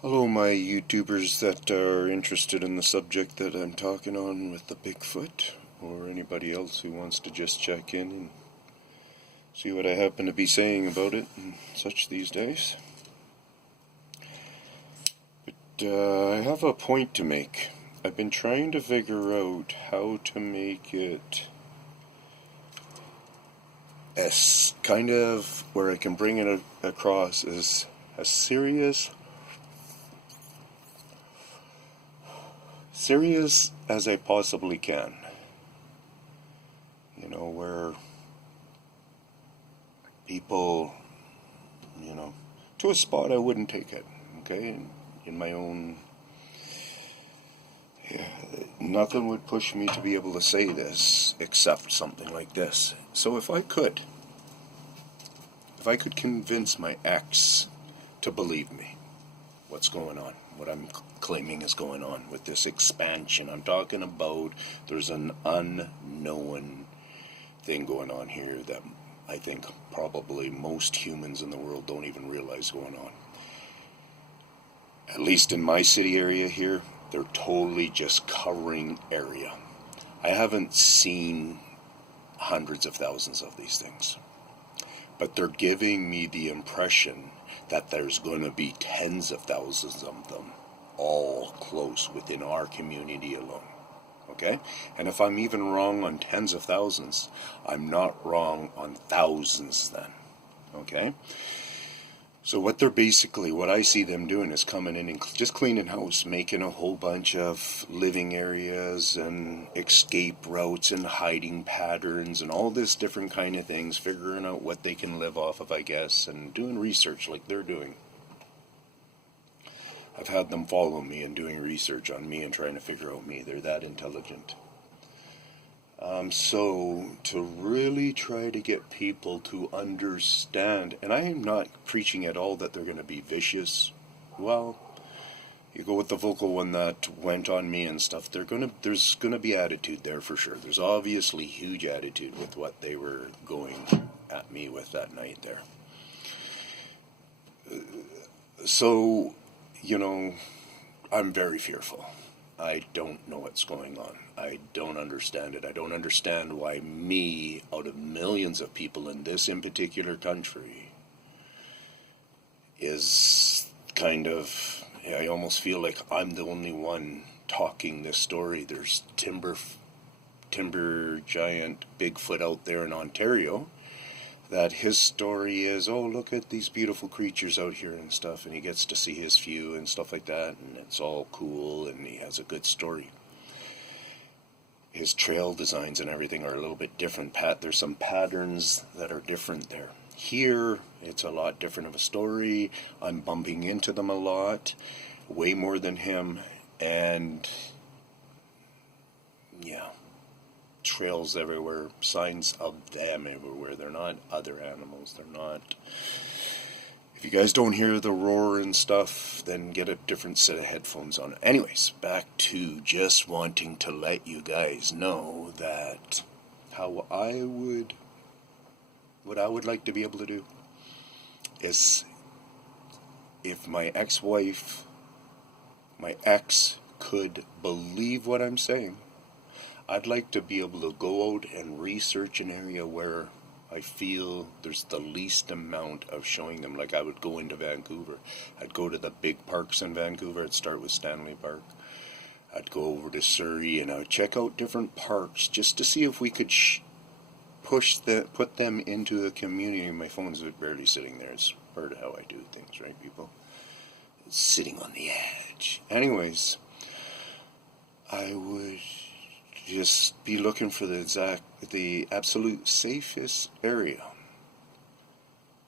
Hello, my YouTubers that are interested in the subject that I'm talking on with the Bigfoot, or anybody else who wants to just check in and see what I happen to be saying about it and such these days. But I have a point to make. I've been trying to figure out how to make it as kind of where I can bring it across as serious as I possibly can. You know, where people, to a spot I wouldn't take it, okay? In my own, nothing would push me to be able to say this except something like this. So if I could convince my ex to believe me, what's going on, what I'm claiming is going on with this expansion. I'm talking about there's an unknown thing going on here that I think probably most humans in the world don't even realize going on. At least in my city area here, they're totally just covering area. I haven't seen hundreds of thousands of these things, but they're giving me the impression that there's going to be tens of thousands of them all close within our community alone. Okay? And if I'm even wrong on tens of thousands, I'm not wrong on thousands then. Okay? So what I see them doing is coming in and just cleaning house, making a whole bunch of living areas and escape routes and hiding patterns and all this different kind of things, figuring out what they can live off of, I guess, and doing research like they're doing. I've had them follow me and doing research on me and trying to figure out me. They're that intelligent. So to really try to get people to understand, and I am not preaching at all that they're going to be vicious. Well, you go with the vocal one that went on me and stuff, there's going to be attitude there for sure. There's obviously huge attitude with what they were going at me with that night there. So, I'm very fearful. I don't know what's going on. I don't understand it. I don't understand why me, out of millions of people in this in particular country, is kind of, I almost feel like I'm the only one talking this story. There's timber giant Bigfoot out there in Ontario, that his story is, oh, look at these beautiful creatures out here and stuff, and he gets to see his few and stuff like that, and it's all cool, and he has a good story. His trail designs and everything are a little bit different. There's some patterns that are different there. Here, it's a lot different of a story. I'm bumping into them a lot, way more than him, and yeah. Trails everywhere, signs of them everywhere. They're not other animals. They're not. If you guys don't hear the roar and stuff, then get a different set of headphones on. Anyways, back to just wanting to let you guys know that what I would like to be able to do is, if my ex could believe what I'm saying, I'd like to be able to go out and research an area where I feel there's the least amount of showing them. Like I would go into Vancouver. I'd go to the big parks in Vancouver. I'd start with Stanley Park. I'd go over to Surrey and I would check out different parks just to see if we could put them into a community. My phone's barely sitting there. It's part of how I do things, right, people? It's sitting on the edge. Anyways, I would just be looking for the absolute safest area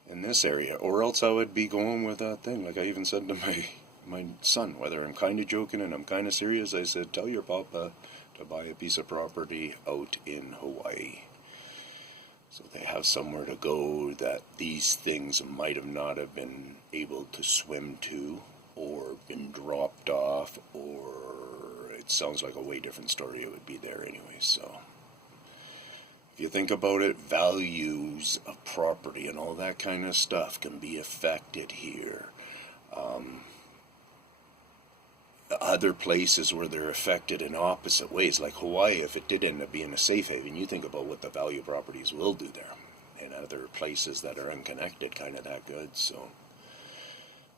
in this area, or else I would be going with that thing. Like I even said to my son, whether I'm kind of joking and I'm kind of serious, I said, tell your papa to buy a piece of property out in Hawaii, so they have somewhere to go that these things might have not have been able to swim to, or been dropped off, or it sounds like a way different story. It would be there anyway. So if you think about it, values of property and all that kind of stuff can be affected here. other places where they're affected in opposite ways, like Hawaii. If it did end up being a safe haven, you think about what the value properties will do there, and other places that are unconnected, kind of that good. So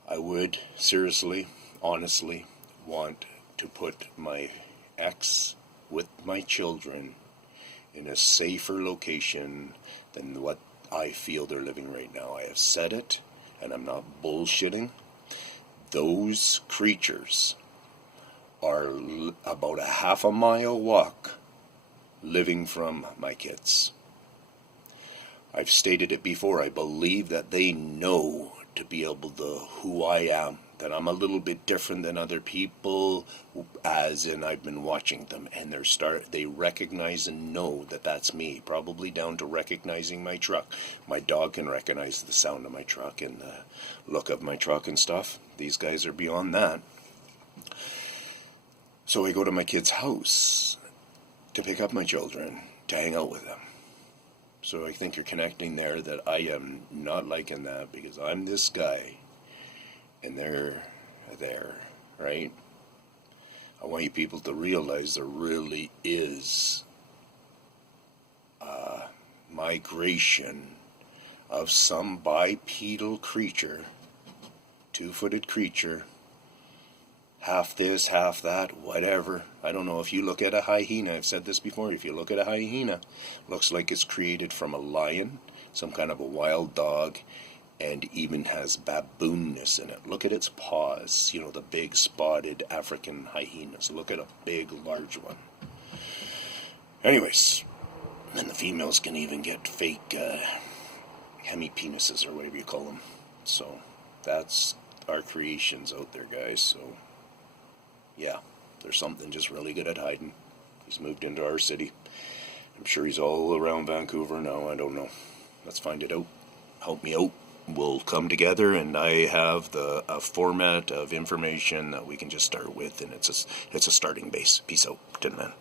I would seriously, honestly want to put my ex with my children in a safer location than what I feel they're living right now. I have said it, and I'm not bullshitting. Those creatures are about a half a mile walk living from my kids. I've stated it before. I believe that they know to be able to who I am, that I'm a little bit different than other people, as in I've been watching them, and they recognize and know that that's me, probably down to recognizing my truck. My dog can recognize the sound of my truck and the look of my truck and stuff. These guys are beyond that. So I go to my kid's house to pick up my children, to hang out with them. So I think you're connecting there, that I am not liking that because I'm this guy and they're there, right? I want you people to realize there really is a migration of some bipedal creature, two-footed creature, half this, half that, whatever. I don't know. If you look at a hyena, I've said this before, if you look at a hyena, looks like it's created from a lion, some kind of a wild dog, and even has baboonness in it. Look at its paws, the big spotted African hyenas. Look at a big, large one. Anyways, and the females can even get fake hemi-penises or whatever you call them. So that's our creations out there, guys. So yeah, there's something just really good at hiding. He's moved into our city. I'm sure he's all around Vancouver now. I don't know. Let's find it out. Help me out. We'll come together, and I have a format of information that we can just start with, and it's a starting base. Peace out, Tin Man.